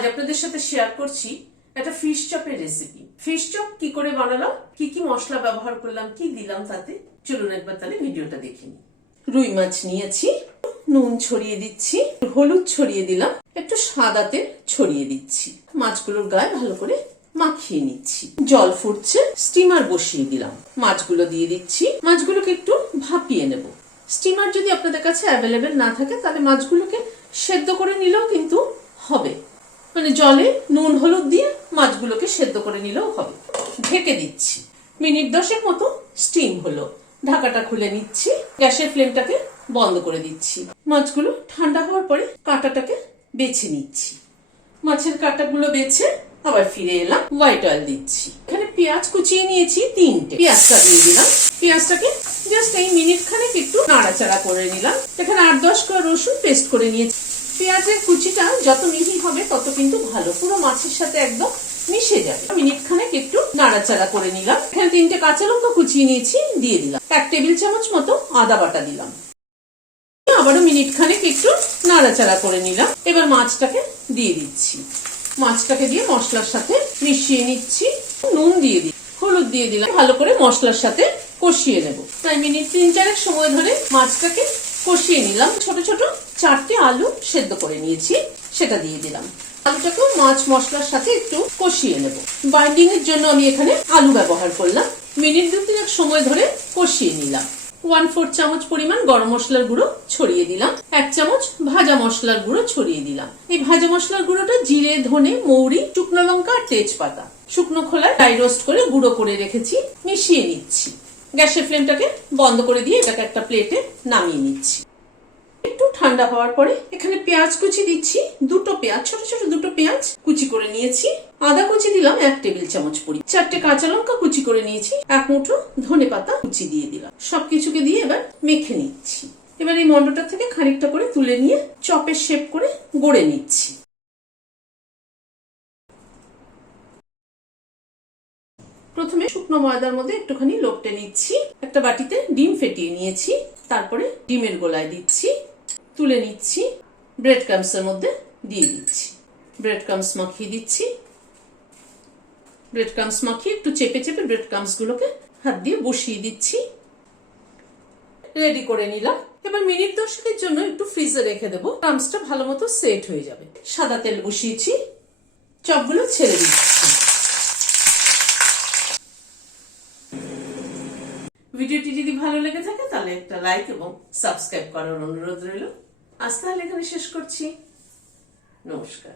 আজ আপনাদের সাথে শেয়ার করছি একটা ফিশ চপের রেসিপি। ফিশ চপ কি করে বানালাম, কি কি মশলা ব্যবহার করলাম, কি দিলাম তাতে, চলুন একবার তাহলে ভিডিওটা দেখে নিই। রুই মাছ নিয়েছি, নুন ছড়িয়ে দিচ্ছি, হলুদ ছড়িয়ে দিলাম, একটু সাদা তেল ছড়িয়ে দিচ্ছি, মাছগুলোর গায়ে ভালো করে মাখিয়ে নিচ্ছি। জল ফুটছে, স্টিমার বসিয়ে দিলাম, মাছগুলো দিয়ে দিচ্ছি, মাছগুলোকে একটু ভাপিয়ে নেব। স্টিমার যদি আপনাদের কাছে অ্যাভেলেবেল না থাকে তাহলে মাছগুলোকে সেদ্ধ করে নিলেও কিন্তু হবে, মানে জলে নুন হলুদ দিয়ে মাছগুলোকে সেদ্ধ করে নিলেও হবে। ঢেকে দিচ্ছি, মিনিট 10 মতো স্টিম হলো, ঢাকাটা খুলে নিচ্ছি, গ্যাসের ফ্লেমটাকে বন্ধ করে দিচ্ছি। মাছগুলো ঠান্ডা হওয়ার পরে কাঁটাটাকে বেছে নিচ্ছি, মাছের কাঁটাগুলো বেছে আবার ফিরে এলাম, হোয়াইট অয়েল দিচ্ছি। এখানে পেঁয়াজ কুচিয়ে নিয়েছি 3টে, পেঁয়াজটা দিয়ে দিলাম, পেঁয়াজটাকে জাস্ট এই মিনিট খানেক একটু নাড়াচাড়া করে নিলাম। এখানে 8-10 কোয়া রসুন পেস্ট করে নিয়েছি। পেঁয়াজের কুচিটা যত মিহি হবে তত কিন্তু ভালো, পুরো মাছের সাথে একদম মিশে যাবে। মিনিট খানেক একটু নাড়াচাড়া করে নিলাম। এখানে 3টে কাঁচা লঙ্কা কুচিয়ে নিয়েছি, দিয়ে দিলাম। 1 টেবিল চামচ মতো আদা বাটা দিলাম, আবারও মিনিট খানেক একটু নাড়াচাড়া করে নিলাম। এবার মাছটাকে দিয়ে দিচ্ছি, মাছটাকে দিয়ে মশলার সাথে মিশিয়ে নিচ্ছি, নুন দিয়ে দিই, হলুদ দিয়ে দিলাম, ভালো করে মশলার সাথে কষিয়ে নেব। প্রায় মিনিট 3-4 সময় ধরে মাছটাকে কষিয়ে নিলাম। ছোট ছোট 4টে আলু সেদ্ধ করে নিয়েছি, সেটা দিয়ে দিলাম। আলুটাকে মাছ মশলার সাথে একটু কষিয়ে নেব। বাইন্ডিং এর জন্য আমি এখানে আলু ব্যবহার করলাম। মিনিট 2-3 সময় ধরে কষিয়ে নিলাম। 1/4 চামচ পরিমাণ গরম মশলার গুঁড়ো ছড়িয়ে দিলাম, 1 চামচ ভাজা মশলার গুঁড়ো ছড়িয়ে দিলাম। এই ভাজা মশলার গুঁড়োটা জিরে, ধনে, মৌরি, শুকনো লঙ্কা আর তেজপাতা শুকনো খোলায় ড্রাই রোস্ট করে গুঁড়ো করে রেখেছি, মিশিয়ে নিচ্ছি। গ্যাসের ফ্লেমটাকে বন্ধ করে দিয়ে এটাকে একটা প্লেটে নামিয়ে নিচ্ছি। একটু ঠান্ডা হওয়ার পরে এখানে পেঁয়াজ কুচি দিচ্ছি, 2টো পেঁয়াজ, ছোট ছোট 2টো পেঁয়াজ কুচি করে নিয়েছি। আদা কুচি দিলাম 1 টেবিল চামচ পরি, 4টে কাঁচা লঙ্কা কুচি করে নিয়েছি, 1 মুঠো ধনে পাতা কুচি দিয়ে দিলাম। সবকিছুকে দিয়ে এবার মেখে নিচ্ছি। এবার এই মন্ডটা থেকে খানিকটা করে তুলে নিয়ে চপের শেপ করে গড়ে নিচ্ছি। প্রথমে শুকনো ময়দার মধ্যে একটুখানি লোটে নিচ্ছি, একটা বাটিতে ডিম ফেটিয়ে নিয়েছি, তারপরে ডিমের গোলায় দিচ্ছি, তুলে নিচ্ছি, ব্রেড ক্রাম্বসের মধ্যে দিয়ে দিচ্ছি, ব্রেড ক্রাম্বস মাখিয়ে দিচ্ছি। ব্রেড ক্রাম্বস মাখিয়ে একটু চেপে চেপে ব্রেড ক্রাম্বস গুলোকে হাত দিয়ে বসিয়ে দিচ্ছি। রেডি করে নিলাম। এবার মিনিট 10 জন্য একটু ফ্রিজে রেখে দেবো, ক্রাম্বসটা ভালো মতো সেট হয়ে যাবে। সাদা তেল বসিয়েছি, চপগুলো ছেড়ে দিচ্ছি। ভিডিওটি যদি ভালো লেগে থাকে তাহলে একটা লাইক এবং সাবস্ক্রাইব করার অনুরোধ রইল। আজ তাহলে এখানে শেষ করছি। নমস্কার।